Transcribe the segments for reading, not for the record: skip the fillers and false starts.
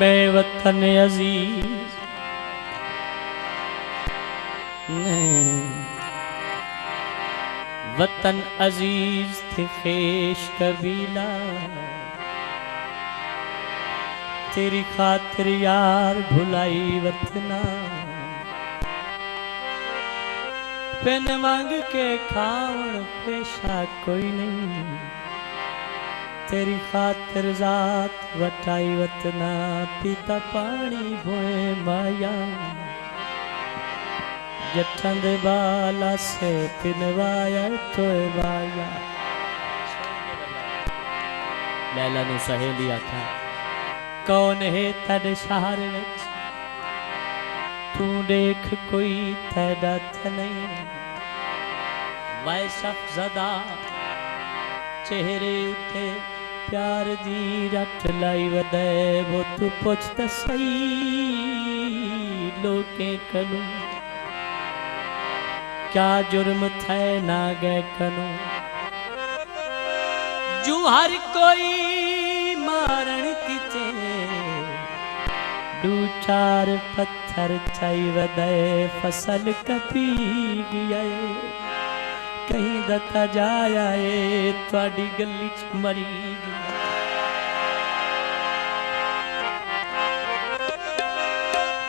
मैं वतन अजीज वतन अजीज थे खेश कबीला तेरी खातिर यार भुलाई वतना पेन मांग के खावन पेशा कोई नहीं तेरी खातिर जात वटाई वतना पीता पानी भोए माया जठंद बाला से पिनवाया तो वाया लैला नु सहेली आखा कौन है तड़ शहर विच तू देख कोई तेरा नहीं मैं शफजदा चेहरे उते प्यार दी रट लाई वदे वो तू पुछता सही लोके कनु क्या जुर्म थे ना गए कनु जू हर कोई मारण किते दू चार पत्थर चाई वदे फसल कपी गया कहीं दता जाया है थोड़ी गली च मरी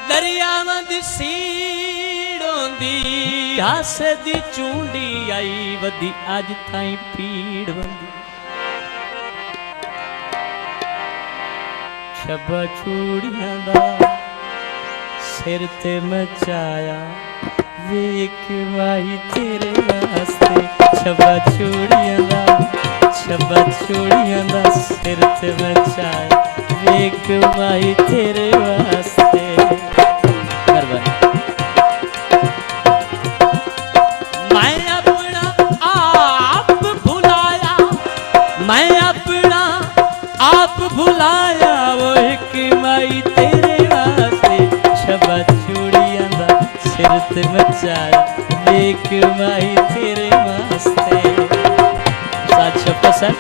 दरियावां दी सीड़ों दी हस दी चूंडी आई वदी अज ताई पीड़ वंदी छब्बा चूड़ियां दा सिर ते मचाया वेख माही तेरे वास्ते छब्बा चूड़ियां दा सिर ते मचाया वेख माही तेरे वास्ते मैं अपना आप भुलाया वो एक माही तेरे वास्ते छब्बा चूड़ियां दा सिर ते मचाया वेख माही तेरे वास्ते साथ छप्पा सर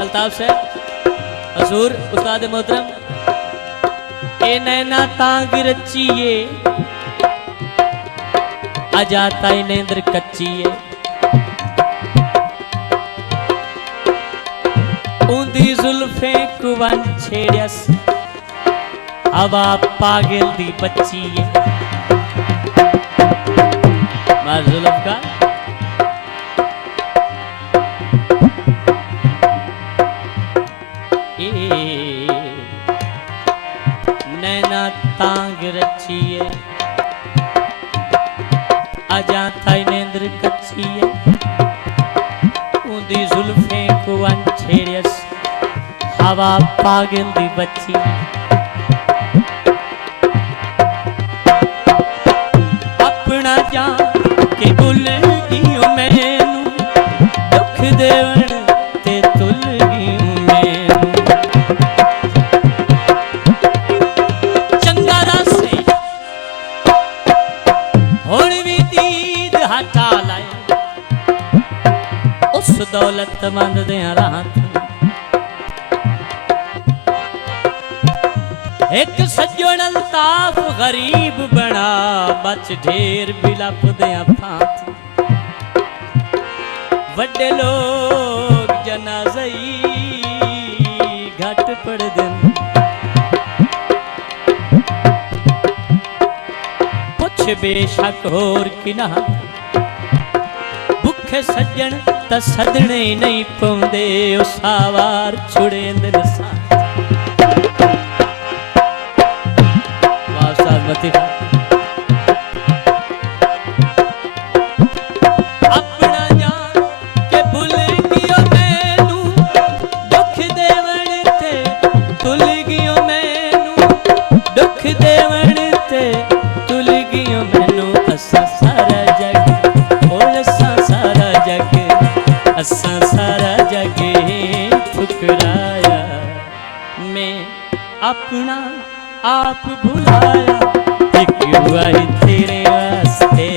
अल्ताफ से हजूर उस्ताद मोहतरम ए नैना तांग रचिए अजाता नेंद्र कच्चिए ऊंधी जुल्फे कुवन छेड़स हवा पागल दी बच्चिए मार जुल्फ का नैना तांग रचिए अजाता नेंद्र कच्चिए ऊंधी जुल्फे कुवन छेड़स हवा पागल दी बच्ची अपना जान के भुल गियो मैनू दुख देवण ते तुल गियो मैनू चंगा रसे हुण भी दीद हटा लाए उस दौलतमंद दे राहत एक सज्जन अल्ताफ गरीब बना बच ढेर बिलप दिया फांत वड्डे लोग जनाज़ई घट पड़ दिन पुछ बेशक होर किना भुखे सज्जन त सदने नहीं पौंदे उसावार छुड़ेंद नसा अपना जान के भुल गियो मैनू दुख देवण ते तुल गियो मैनू दुख देवण ते तुल गियो मैनू असा सारा जग बोल असा सारा जग असा सारा जग ठुकराया आप भुलाया एक आई तेरे वास्ते।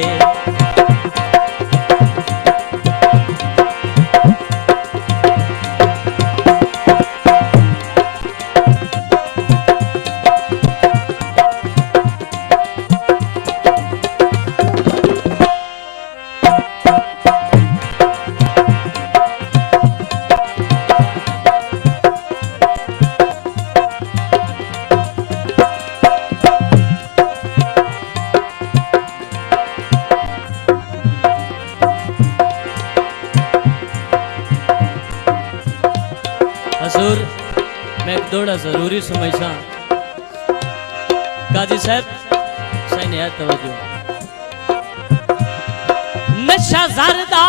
हजूर मैं एक दौड़ा जरूरी समझा काजी साहब सही नहीं तवज्जो नशा ज़रदा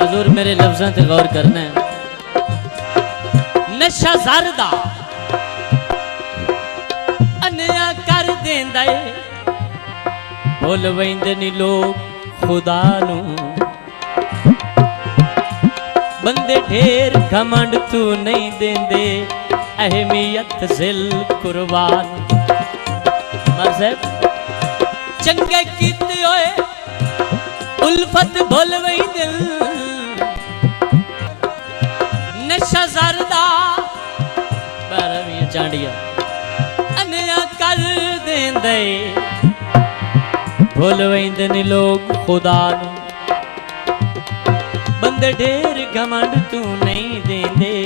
हजूर मेरे लफ्ज़ों पे गौर करना है। नशा ज़रदा अन्या कर देंदा है भुल वैंदे नी लोग खुदा नू बंदे ढेर घमंड तू नहीं देंदे अहमियत जिल कुर्बान। मर साहब चंगे कीते होए उल्फत भुल वही दिल नशा ज़रदा 12 चांडिया अन्या कर देंदे भुल वही नी लोग खुदा नू बंदे ढेर घमंड तू नहीं देंदे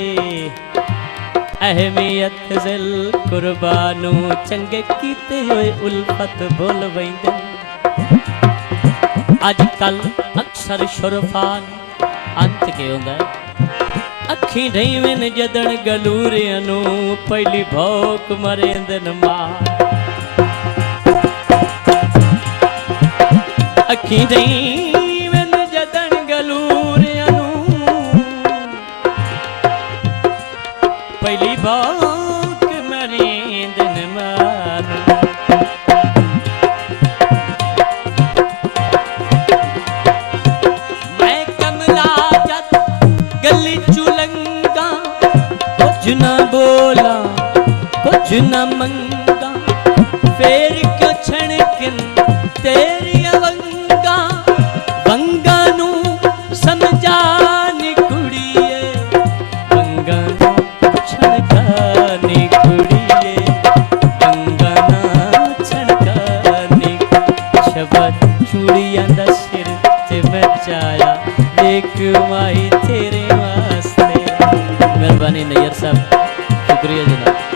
अहमियत जिल कुर्बानू चंगे कीते हुए उल्फत भुल वैंदे। अजकल अक्सर शुरफान अंत के होंदा अखी ढईवेन जदन गलूरियां नू पहली भौक मरेंदन मां। अखी ढईवेन जदन गलूरियां नू पहली भौक मरेंदन मां। मैं कमला जद गली चुलंगा कुछ न बोला कुछ न मंगा फेर क्यों छणकिन तेरी वंगा वंगा नू समझानी कुड़िए वंगा नू छणकानी कुड़िए वंगा ना छणकानी शब्द चूड़ियां दा सिर ते बचाया देख माही तेरे वास्ते। मेहरबानी नैयर साहब शुक्रिया जनाब।